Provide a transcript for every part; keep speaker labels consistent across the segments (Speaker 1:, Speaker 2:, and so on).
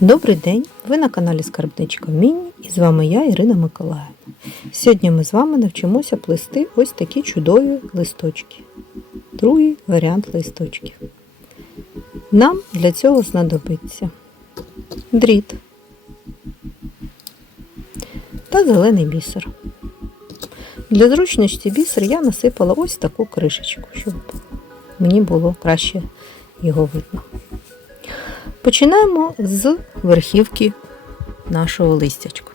Speaker 1: Добрий день! Ви на каналі Скарбничка Міні і з вами я, Ірина Миколаївна. Сьогодні ми з вами навчимося плести ось такі чудові листочки. Другий варіант листочків. Нам для цього знадобиться дріт та зелений бісер. Для зручності бісер я насипала ось таку кришечку, щоб мені було краще його видно. Починаємо з верхівки нашого листячка.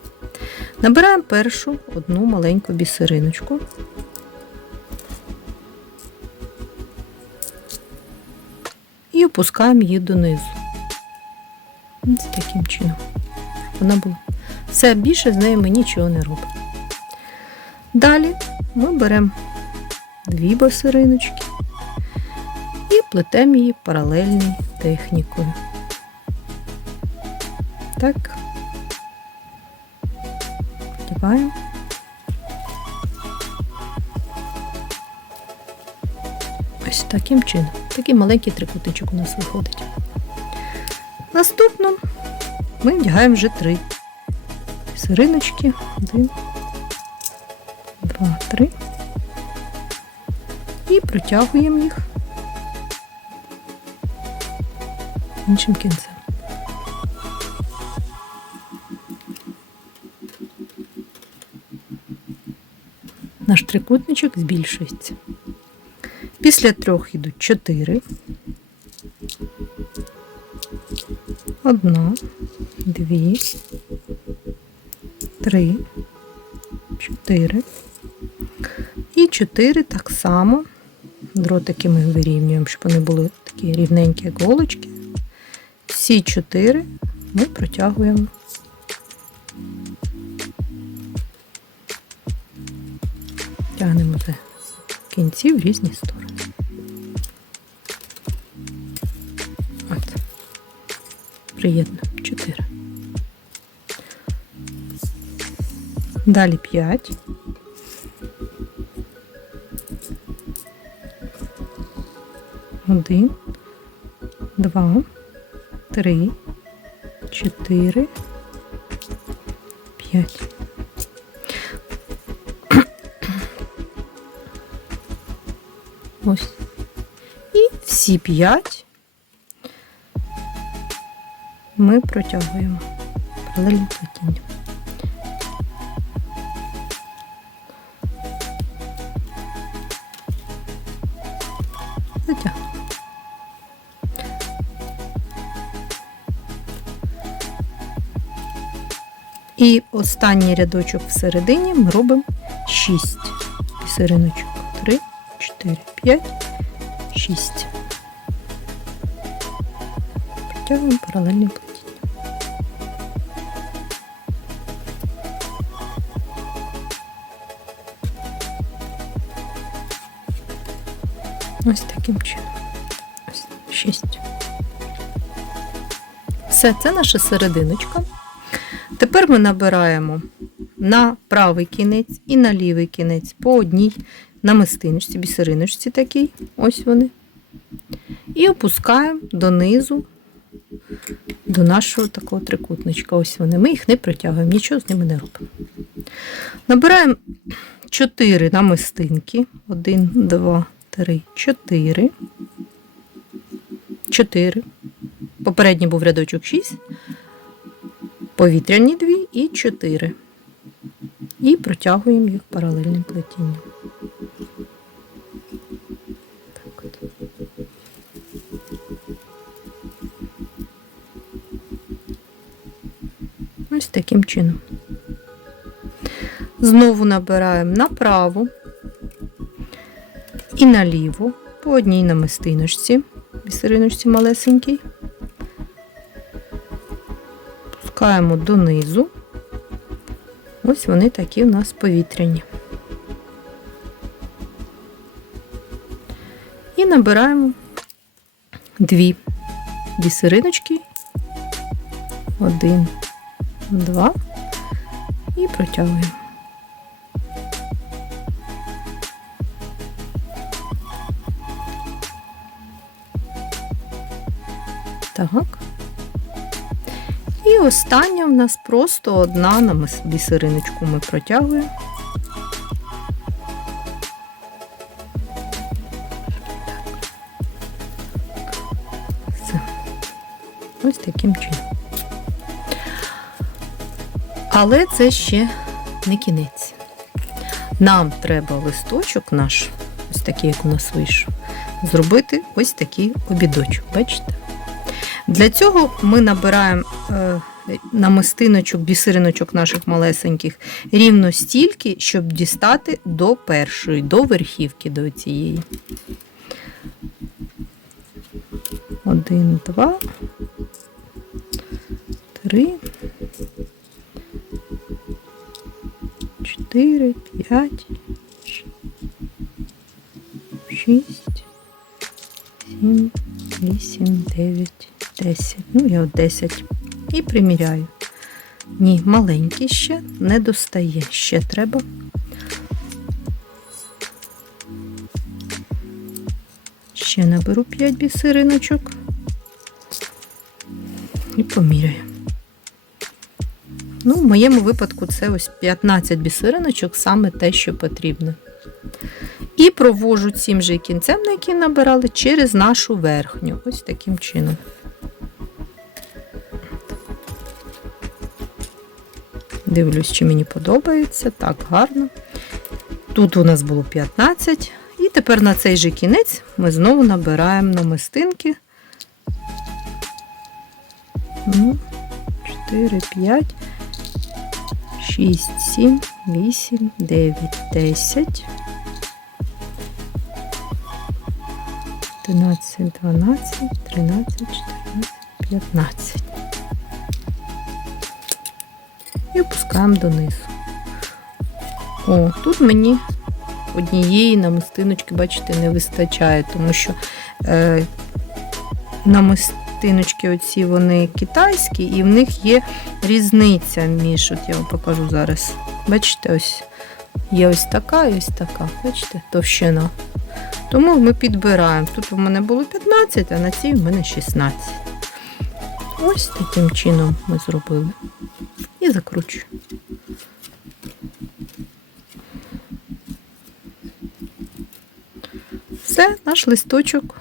Speaker 1: Набираємо першу одну маленьку бісериночку. І опускаємо її донизу. Ось таким чином. Вона була. Все більше з нею ми нічого не робимо. Далі ми беремо дві бісериночки і плетемо її паралельною технікою. Так. Вдіваємо. Ось таким чином. Такий маленький трикутничок у нас виходить. Наступно ми вдягаємо вже три сириночки. Один, два, три. І протягуємо їх іншим кінцем. наш трикутничок збільшується. Після трьох йдуть чотири. Одна, дві, три, чотири. І чотири так само. Дротики ми вирівнюємо, щоб вони були такі рівненькі, голочки. Всі чотири ми протягуємо тягнемо за кінці в різні сторони. От. Приєднуємо 4. Далі 5. Один, два, три, чотири, п'ять. Ось. І всі п'ять ми протягуємо паралельно плетіння. І останній рядочок всередині ми робимо 6 пісериночок. 3, 4, 5, 6. Протягуємо паралельне плетіння. Ось таким чином. Ось 6. Все, це наша серединочка. Тепер ми набираємо на правий кінець і на лівий кінець по одній намистиночці, бісериночці такій, ось вони. І опускаємо донизу до нашого такого трикутничка. Ось вони. Ми їх не протягуємо, нічого з ними не робимо. Набираємо 4 намистинки. 1, 2, 3, 4. 4. Попередній був рядочок 6. Повітряні 2 і 4. І протягуємо їх паралельним плетінням. Так от. Ось таким чином. Знову набираємо направо і наліво по одній намистиночці, бісериночці малесенькій, опускаємо донизу. Ось вони такі у нас повітряні. І набираємо дві бісериночки. Один, два. І протягуємо. Так. І остання в нас просто одна на бісериночку ми протягуємо. Ось таким чином. Але це ще не кінець. Нам треба листочок наш, ось такий, як у нас вийшов, зробити ось такий обідочок. Бачите? Для цього ми набираємо е, намистиночок, бісериночок наших малесеньких рівно стільки, щоб дістати до першої, до верхівки до цієї. Один, два, три, чотири, п'ять, шість, сім, вісім, дев'ять, десять. Ну, я от десять. І приміряю. Ні, маленький ще не достає. Ще треба. Ще наберу 5 бісериночок і поміряю. Ну, в моєму випадку це ось 15 бісериночок, саме те, що потрібно. І провожу цим же кінцем, на який набирали, через нашу верхню. Ось таким чином. Дивлюсь, чи мені подобається. Так, гарно. Тут у нас було 15. І тепер на цей же кінець ми знову набираємо намистинки. Ну, 4, 5, 6, 7, 8, 9, 10. 11, 12, 13, 14, 15. І опускаємо донизу. О, тут мені однієї намистиночки, бачите, не вистачає, тому що е, намистиночки оці вони китайські, і в них є різниця між, от я вам покажу зараз. Бачите, ось є ось така і ось така. Бачите, товщина. Тому ми підбираємо. Тут у мене було 15, а на цій у мене 16. Ось таким чином ми зробили. І закручую. Все, наш листочок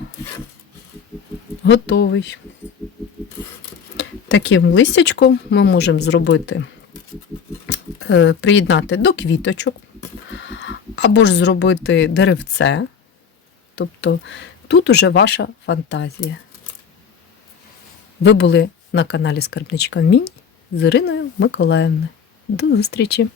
Speaker 1: готовий. Таким листячком ми можемо зробити, е, приєднати до квіточок, або ж зробити деревце. Тобто тут уже ваша фантазія. Ви були на каналі Скарбничка Вмінь з Іриною Миколаївною. До зустрічі!